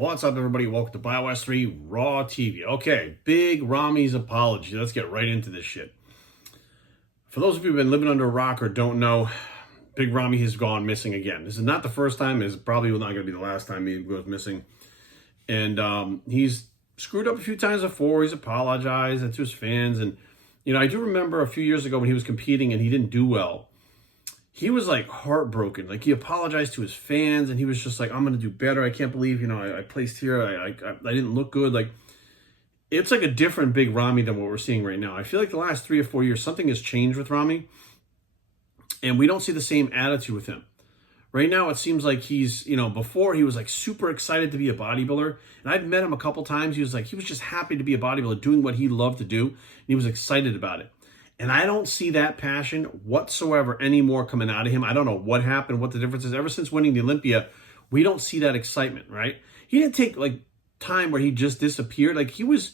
What's up, everybody? Welcome to BioS 3 Raw TV. Okay, Big Ramy's apology. Let's get right into this shit. For those of you who've been living under a rock or don't know, Big Ramy has gone missing again. This is not the first time. It's probably not going to be the last time he goes missing. And he's screwed up a few times before. He's apologized to his fans. And, you know, I do remember a few years ago when he was competing and he didn't do well. He was like heartbroken. Like he apologized to his fans and he was just like, I'm going to do better. I can't believe, I placed here. I didn't look good. Like it's like a different Big Ramy than what we're seeing right now. I feel like the last 3 or 4 years, something has changed with Ramy and we don't see the same attitude with him. Right now, it seems like he's, before he was like super excited to be a bodybuilder. And I've met him a couple times. He was just happy to be a bodybuilder, doing what he loved to do. And he was excited about it. And I don't see that passion whatsoever anymore coming out of him. I don't know what happened, what the difference is. Ever since winning the Olympia, we don't see that excitement, right? He didn't take like time where he just disappeared. Like he was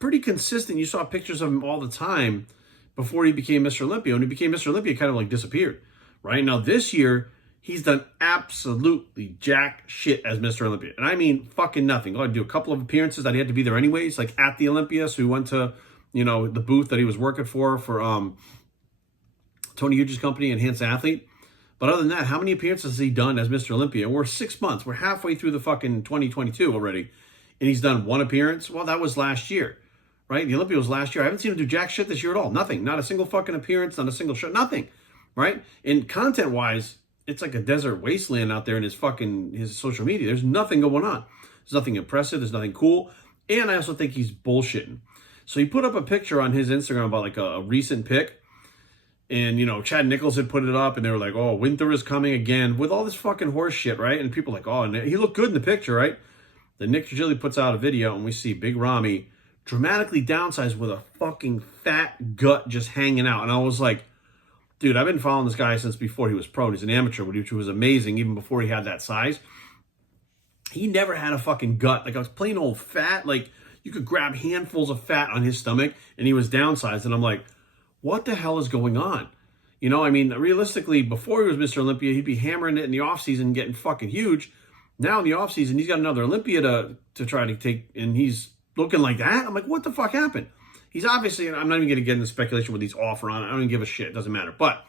pretty consistent. You saw pictures of him all the time before he became Mr. Olympia. When he became Mr. Olympia, he kind of like disappeared, right? Now this year, he's done absolutely jack shit as Mr. Olympia. And I mean fucking nothing. All I do a couple of appearances that he had to be there anyways, like at the Olympia. So we went to the booth that he was working for Tony Huge's company, Enhanced Athlete. But other than that, how many appearances has he done as Mr. Olympia? We're 6 months. We're halfway through the fucking 2022 already. And he's done one appearance? Well, that was last year, right? The Olympia was last year. I haven't seen him do jack shit this year at all. Nothing. Not a single fucking appearance, not a single show, nothing, right? And content-wise, it's like a desert wasteland out there in his social media. There's nothing going on. There's nothing impressive. There's nothing cool. And I also think he's bullshitting. So he put up a picture on his Instagram about like a recent pic. And, Chad Nichols had put it up and they were like, oh, winter is coming again with all this fucking horse shit, right? And people like, oh, and he looked good in the picture, right? Then Nick Trigili puts out a video and we see Big Ramy dramatically downsized with a fucking fat gut just hanging out. And I was like, dude, I've been following this guy since before he was pro. He's an amateur, which was amazing even before he had that size. He never had a fucking gut. Like I was plain old fat, like you could grab handfuls of fat on his stomach and he was downsized. And I'm like, what the hell is going on? Realistically, before he was Mr. Olympia, he'd be hammering it in the offseason, getting fucking huge. Now in the offseason, he's got another Olympia to try to take, and he's looking like that. I'm like, what the fuck happened? He's obviously, and I'm not even going to get into speculation whether he's off or on. I don't even give a shit. It doesn't matter. But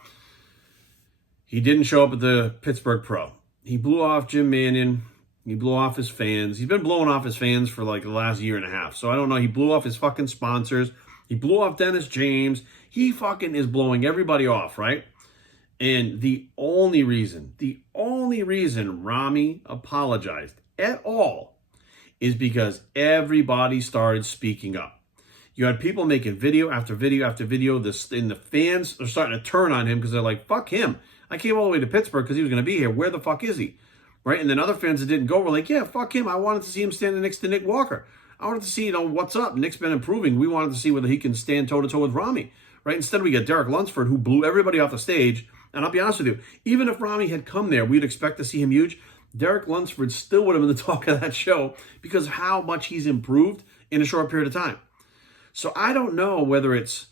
he didn't show up at the Pittsburgh Pro. He blew off Jim Mannion. He blew off his fans. He's been blowing off his fans for like the last year and a half. So I don't know. He blew off his fucking sponsors. He blew off Dennis James. He fucking is blowing everybody off, right? And the only reason Ramy apologized at all is because everybody started speaking up. You had people making video after video after video. And the fans are starting to turn on him because they're like, fuck him. I came all the way to Pittsburgh because he was going to be here. Where the fuck is he? Right? And then other fans that didn't go were like, yeah, fuck him. I wanted to see him standing next to Nick Walker. I wanted to see, what's up. Nick's been improving. We wanted to see whether he can stand toe-to-toe with Ramy. Right? Instead, we got Derek Lunsford, who blew everybody off the stage. And I'll be honest with you, even if Ramy had come there, we'd expect to see him huge. Derek Lunsford still would have been the talk of that show because of how much he's improved in a short period of time. So I don't know whether it's,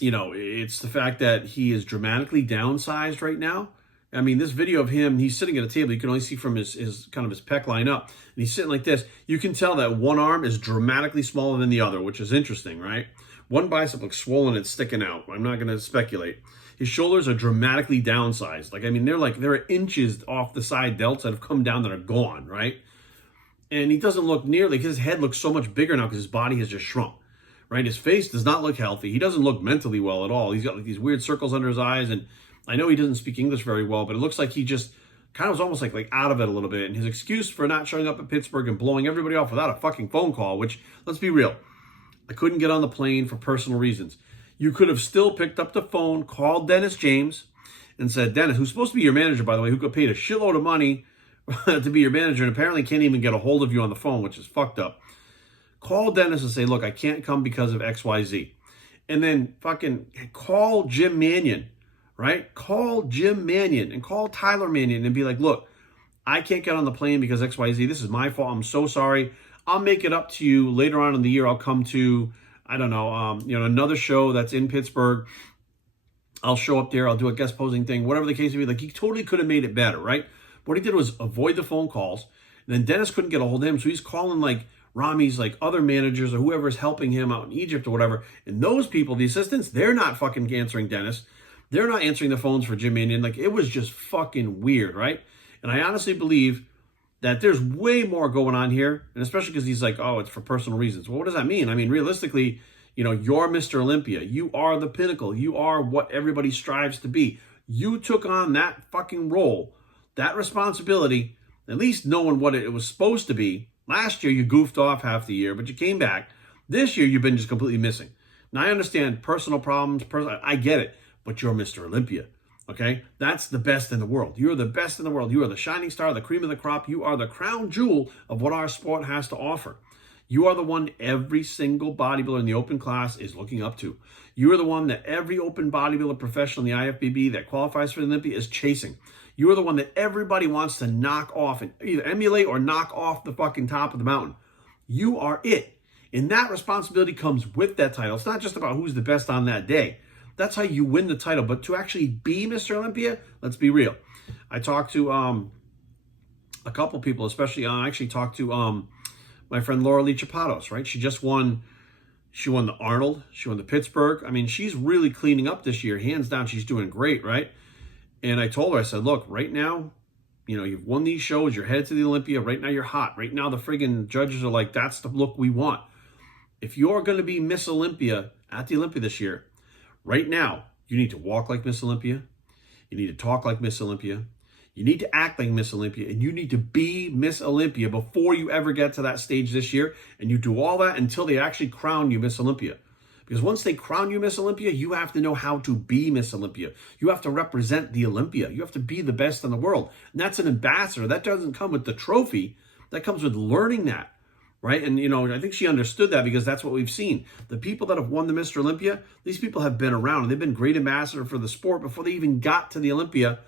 it's the fact that he is dramatically downsized right now. I mean, this video of him, he's sitting at a table. You can only see from his pec line up. And he's sitting like this. You can tell that one arm is dramatically smaller than the other, which is interesting, right? One bicep looks swollen and sticking out. I'm not going to speculate. His shoulders are dramatically downsized. They're inches off the side delts that have come down that are gone, right? And he doesn't look nearly, his head looks so much bigger now because his body has just shrunk, right? His face does not look healthy. He doesn't look mentally well at all. He's got like these weird circles under his eyes, and I know he doesn't speak English very well, but it looks like he just kind of was almost like out of it a little bit. And his excuse for not showing up at Pittsburgh and blowing everybody off without a fucking phone call, which, let's be real, I couldn't get on the plane for personal reasons. You could have still picked up the phone, called Dennis James, and said, Dennis, who's supposed to be your manager, by the way, who got paid a shitload of money to be your manager and apparently can't even get a hold of you on the phone, which is fucked up. Call Dennis and say, look, I can't come because of XYZ. And then fucking call Jim Mannion, right? Call Jim Mannion and call Tyler Mannion and be like, look, I can't get on the plane because XYZ. This is my fault. I'm so sorry. I'll make it up to you later on in the year. I'll come to, another show that's in Pittsburgh. I'll show up there. I'll do a guest posing thing, whatever the case may be. Like, he totally could have made it better, right? What he did was avoid the phone calls And then Dennis couldn't get a hold of him, so he's calling like Ramy's like other managers or whoever's helping him out in Egypt or whatever. And those people, the assistants, they're not fucking answering Dennis. They're not answering the phones for Jim Manion. Like, it was just fucking weird, right? And I honestly believe that there's way more going on here, and especially because he's like, oh, it's for personal reasons. Well, what does that mean? I mean, realistically, you're Mr. Olympia. You are the pinnacle. You are what everybody strives to be. You took on that fucking role, that responsibility, at least knowing what it was supposed to be. Last year, you goofed off half the year, but you came back. This year, you've been just completely missing. Now, I understand personal problems. I get it, but you're Mr. Olympia, okay? That's the best in the world. You're the best in the world. You are the shining star, the cream of the crop. You are the crown jewel of what our sport has to offer. You are the one every single bodybuilder in the open class is looking up to. You are the one that every open bodybuilder professional in the IFBB that qualifies for the Olympia is chasing. You are the one that everybody wants to knock off and either emulate or knock off the fucking top of the mountain. You are it. And that responsibility comes with that title. It's not just about who's the best on that day. That's how you win the title. But to actually be Mr. Olympia, let's be real. I talked to a couple people, especially I actually talked to my friend Laura Lee Chapados, right? She won the Arnold. She won the Pittsburgh. I mean, she's really cleaning up this year. Hands down, she's doing great, right? And I told her, I said, look, right now, you've won these shows. You're headed to the Olympia. Right now, you're hot. Right now, the friggin' judges are like, that's the look we want. If you're going to be Miss Olympia at the Olympia this year, right now, you need to walk like Miss Olympia. You need to talk like Miss Olympia. You need to act like Miss Olympia. And you need to be Miss Olympia before you ever get to that stage this year. And you do all that until they actually crown you Miss Olympia. Because once they crown you Miss Olympia, you have to know how to be Miss Olympia. You have to represent the Olympia. You have to be the best in the world. And that's an ambassador. That doesn't come with the trophy. That comes with learning that, right? And, I think she understood that because that's what we've seen. The people that have won the Mr. Olympia, these people have been around. And they've been great ambassador for the sport before they even got to the Olympia,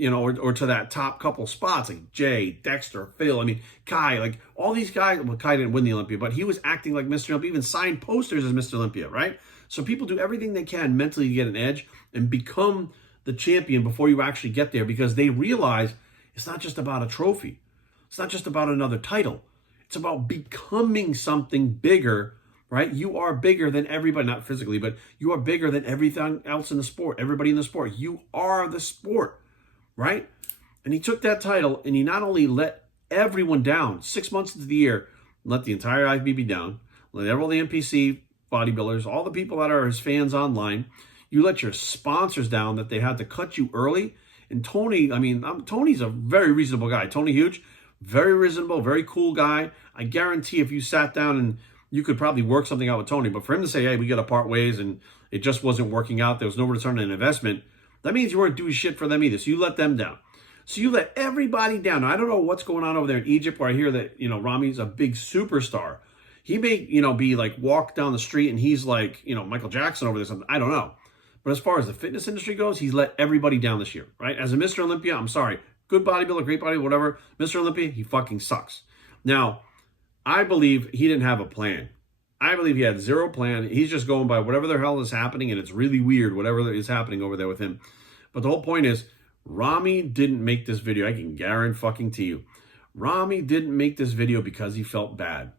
or to that top couple spots, like Jay, Dexter, Phil, Kai, like all these guys. Well, Kai didn't win the Olympia, but he was acting like Mr. Olympia, even signed posters as Mr. Olympia, right? So people do everything they can mentally to get an edge and become the champion before you actually get there, because they realize it's not just about a trophy. It's not just about another title. It's about becoming something bigger, right? You are bigger than everybody, not physically, but you are bigger than everything else in the sport, everybody in the sport. You are the sport. Right? And he took that title and he not only let everyone down 6 months into the year, let the entire IFBB down, let all the NPC bodybuilders, all the people that are his fans online, you let your sponsors down that they had to cut you early. And Tony, Tony's a very reasonable guy. Tony Huge, very reasonable, very cool guy. I guarantee if you sat down and you could probably work something out with Tony, but for him to say, hey, we got to part ways and it just wasn't working out, there was no return on investment, that means you weren't doing shit for them either. So you let them down. So you let everybody down. Now, I don't know what's going on over there in Egypt, where I hear that, Ramy's a big superstar. He may, be like walk down the street and he's like, Michael Jackson over there. Something. I don't know. But as far as the fitness industry goes, he's let everybody down this year, right? As a Mr. Olympia, I'm sorry. Good bodybuilder, great bodybuilder, whatever. Mr. Olympia, he fucking sucks. Now, I believe he didn't have a plan. I believe he had zero plan. He's just going by whatever the hell is happening, and it's really weird, whatever is happening over there with him. But the whole point is, Ramy didn't make this video. I can guarantee you. Ramy didn't make this video because he felt bad.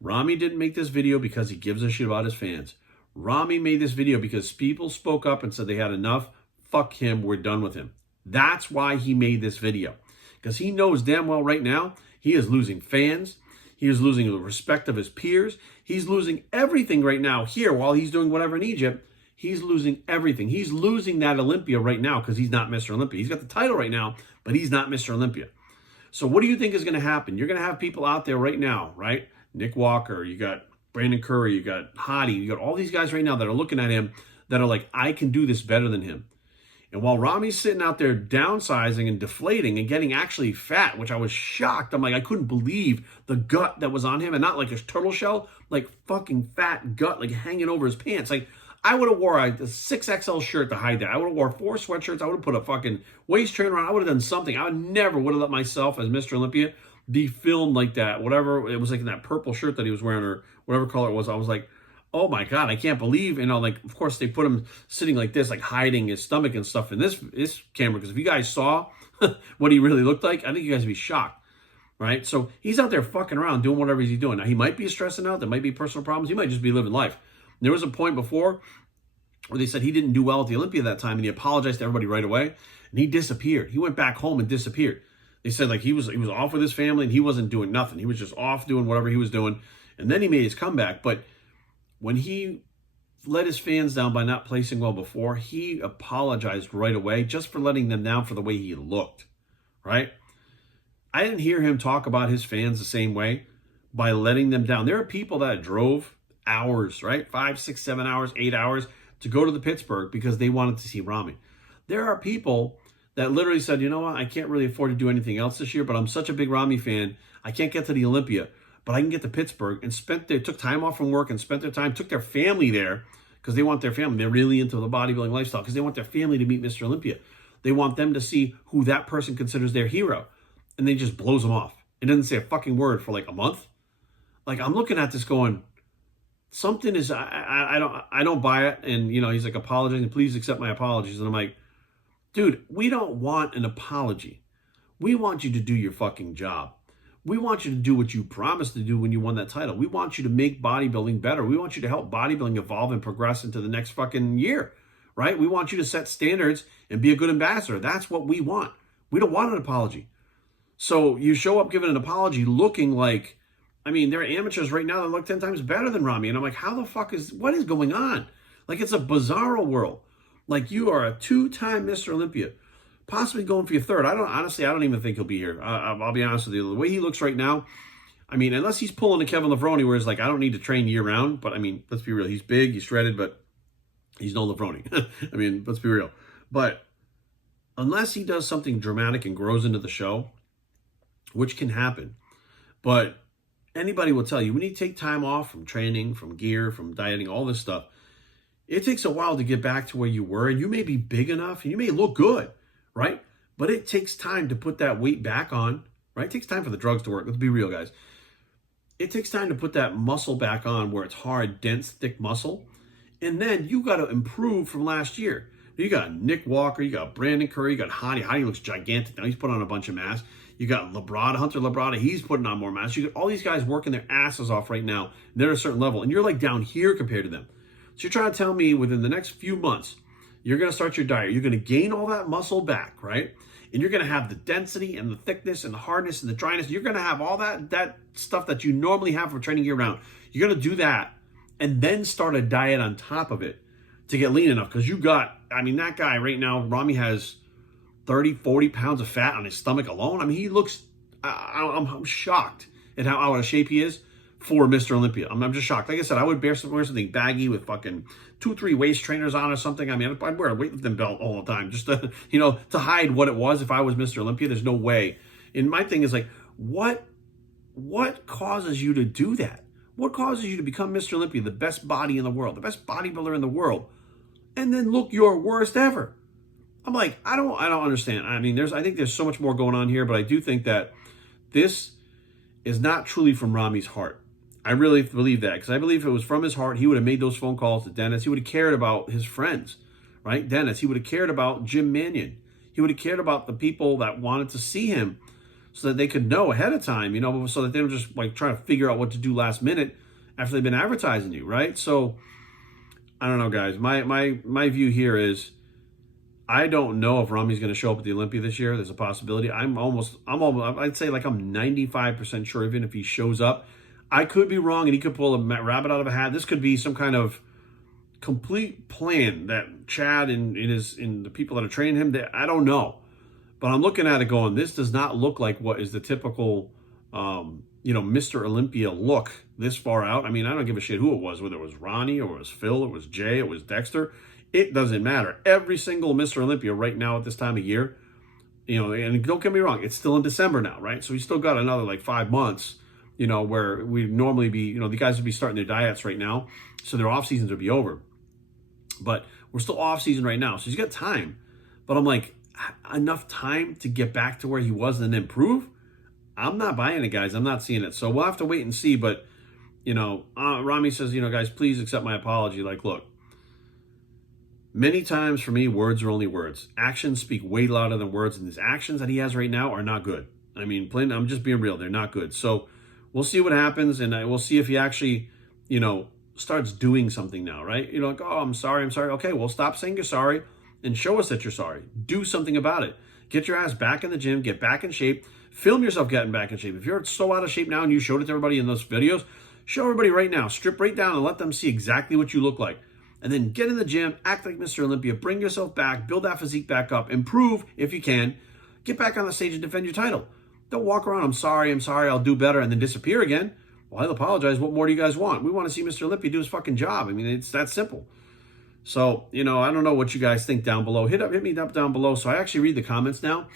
Ramy didn't make this video because he gives a shit about his fans. Ramy made this video because people spoke up and said they had enough. Fuck him. We're done with him. That's why he made this video. Because he knows damn well right now he is losing fans. He is losing the respect of his peers. He's losing everything right now here while he's doing whatever in Egypt. He's losing everything. He's losing that Olympia right now because he's not Mr. Olympia. He's got the title right now, but he's not Mr. Olympia. So what do you think is going to happen? You're going to have people out there right now, right? Nick Walker, you got Brandon Curry, you got Hottie, you got all these guys right now that are looking at him that are like, I can do this better than him. And while Ramy's sitting out there downsizing and deflating and getting actually fat, which I was shocked. I'm like, I couldn't believe the gut that was on him, and not like a turtle shell, like fucking fat gut, like hanging over his pants. Like, I would have wore a 6XL shirt to hide that. I would have wore 4 sweatshirts. I would have put a fucking waist trainer on. I would have done something. I would never would have let myself as Mr. Olympia be filmed like that. Whatever, it was like in that purple shirt that he was wearing or whatever color it was. I was like, oh my God, I can't believe, like, of course they put him sitting like this, like hiding his stomach and stuff in this camera. Because if you guys saw what he really looked like, I think you guys would be shocked, right? So he's out there fucking around doing whatever he's doing. Now, he might be stressing out. There might be personal problems. He might just be living life. There was a point before where they said he didn't do well at the Olympia that time, and he apologized to everybody right away, and he disappeared. He went back home and disappeared. They said like he was off with his family, and he wasn't doing nothing. He was just off doing whatever he was doing, and then he made his comeback. But when he let his fans down by not placing well before, he apologized right away just for letting them down for the way he looked, right? I didn't hear him talk about his fans the same way by letting them down. There are people that drove hours, right? 5, 6, 7 hours, 8 hours to go to the Pittsburgh because they wanted to see Ramy. There are people that literally said, you know what, I can't really afford to do anything else this year, but I'm such a big Ramy fan, I can't get to the Olympia, but I can get to Pittsburgh, and took time off from work and spent their time, took their family there because they want their family. They're really into the bodybuilding lifestyle because they want their family to meet Mr. Olympia. They want them to see who that person considers their hero, and they just blows them off. It doesn't say a fucking word for like a month. Like, I'm looking at this going, something is, I don't buy it. And, you know, he's like, apologizing, please accept my apologies. And I'm like, dude, we don't want an apology. We want you to do your fucking job. We want you to do what you promised to do when you won that title. We want you to make bodybuilding better. We want you to help bodybuilding evolve and progress into the next fucking year, right? We want you to set standards and be a good ambassador. That's what we want. We don't want an apology. So you show up giving an apology looking like, I mean, there are amateurs right now that look 10 times better than Ramy. And I'm like, what is going on? Like, it's a bizarro world. Like, you are a 2-time Mr. Olympia, possibly going for your third. I don't even think he'll be here. I'll be honest with you. The way he looks right now, I mean, unless he's pulling a Kevin Levrone where it's like, I don't need to train year round. But I mean, let's be real. He's big, he's shredded, but he's no Levrone. I mean, let's be real. But unless he does something dramatic and grows into the show, which can happen, but anybody will tell you, when you take time off from training, from gear, from dieting, all this stuff, it takes a while to get back to where you were. And you may be big enough and you may look good, right? But it takes time to put that weight back on, right? It takes time for the drugs to work. Let's be real, guys. It takes time to put that muscle back on where it's hard, dense, thick muscle. And then you got to improve from last year. You got Nick Walker, you got Brandon Curry, you got Hottie. Hottie looks gigantic now. He's put on a bunch of mass. You got Hunter Labrada. He's putting on more mass. You got all these guys working their asses off right now. And they're at a certain level. And you're like down here compared to them. So you're trying to tell me within the next few months, you're going to start your diet. You're going to gain all that muscle back, right? And you're going to have the density and the thickness and the hardness and the dryness. You're going to have all that stuff that you normally have for training year round. You're going to do that and then start a diet on top of it to get lean enough. Because that guy right now, Ramy has 30, 40 pounds of fat on his stomach alone. I mean, he looks, I'm shocked at how out of shape he is for Mr. Olympia. I'm just shocked. Like I said, I would wear something baggy with fucking 2-3 waist trainers on or something. I mean, I'd wear a weightlifting belt all the time just to, to hide what it was if I was Mr. Olympia. There's no way. And my thing is like, what causes you to do that? What causes you to become Mr. Olympia, the best body in the world, the best bodybuilder in the world, and then look your worst ever? I'm like, I don't understand. I mean, I think there's so much more going on here, but I do think that this is not truly from Ramy's heart. I really believe that, because I believe if it was from his heart, he would have made those phone calls to Dennis. He would have cared about his friends, right? Dennis. He would have cared about Jim Mannion. He would have cared about the people that wanted to see him so that they could know ahead of time, so that they don't just like trying to figure out what to do last minute after they've been advertising you, right? So I don't know, guys. My view here is, I don't know if Ramy's going to show up at the Olympia this year. There's a possibility. I'd say like I'm 95% sure even if he shows up. I could be wrong and he could pull a rabbit out of a hat. This could be some kind of complete plan that Chad and the people that are training him, I don't know. But I'm looking at it going, this does not look like what is the typical, Mr. Olympia look this far out. I mean, I don't give a shit who it was, whether it was Ronnie or it was Phil, it was Jay, it was Dexter. It doesn't matter. Every single Mr. Olympia right now at this time of year, and don't get me wrong, it's still in December now, right? So we still got another like 5 months, where we normally be, the guys would be starting their diets right now. So their off seasons would be over. But we're still off season right now. So he's got time. But I'm like, enough time to get back to where he was and improve? I'm not buying it, guys. I'm not seeing it. So we'll have to wait and see. But, Ramy says, guys, please accept my apology. Like, look, many times for me, words are only words. Actions speak way louder than words. And his actions that he has right now are not good. I mean, I'm just being real. They're not good. So we'll see what happens, and we'll see if he actually, starts doing something now, right? Like, oh, I'm sorry. Okay, well, stop saying you're sorry and show us that you're sorry. Do something about it. Get your ass back in the gym. Get back in shape. Film yourself getting back in shape. If you're so out of shape now and you showed it to everybody in those videos, show everybody right now. Strip right down and let them see exactly what you look like. And then get in the gym, act like Mr. Olympia, bring yourself back, build that physique back up, improve if you can, get back on the stage and defend your title. Don't walk around, I'm sorry, I'll do better, and then disappear again. Well, I'll apologize. What more do you guys want? We want to see Mr. Olympia do his fucking job. I mean, it's that simple. So, I don't know what you guys think down below. Hit me up down below. So I actually read the comments now.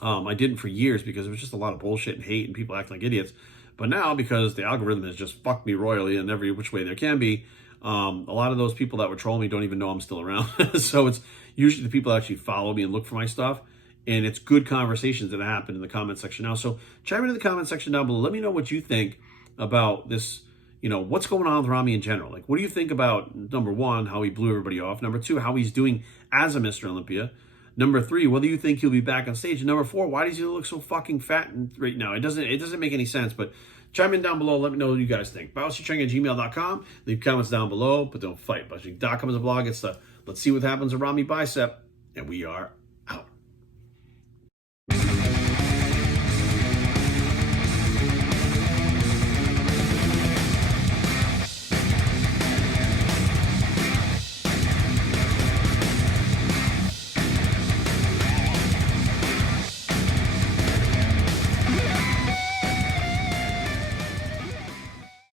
I didn't for years because it was just a lot of bullshit and hate and people acting like idiots. But now, because the algorithm has just fucked me royally in every which way there can be, a lot of those people that were trolling me don't even know I'm still around. So it's usually the people that actually follow me and look for my stuff. And it's good conversations that happen in the comment section now. So chime in the comment section down below. Let me know what you think about this, what's going on with Ramy in general. Like, what do you think about, number one, how he blew everybody off? Number two, how he's doing as a Mr. Olympia? Number three, whether you think he'll be back on stage. And number four, why does he look so fucking fat right now? It doesn't make any sense, but chime in down below. Let me know what you guys think. BowserChang@gmail.com. Leave comments down below, but don't fight. BowserChang.com is a blog. It's the let's see what happens to Ramy bicep. And we are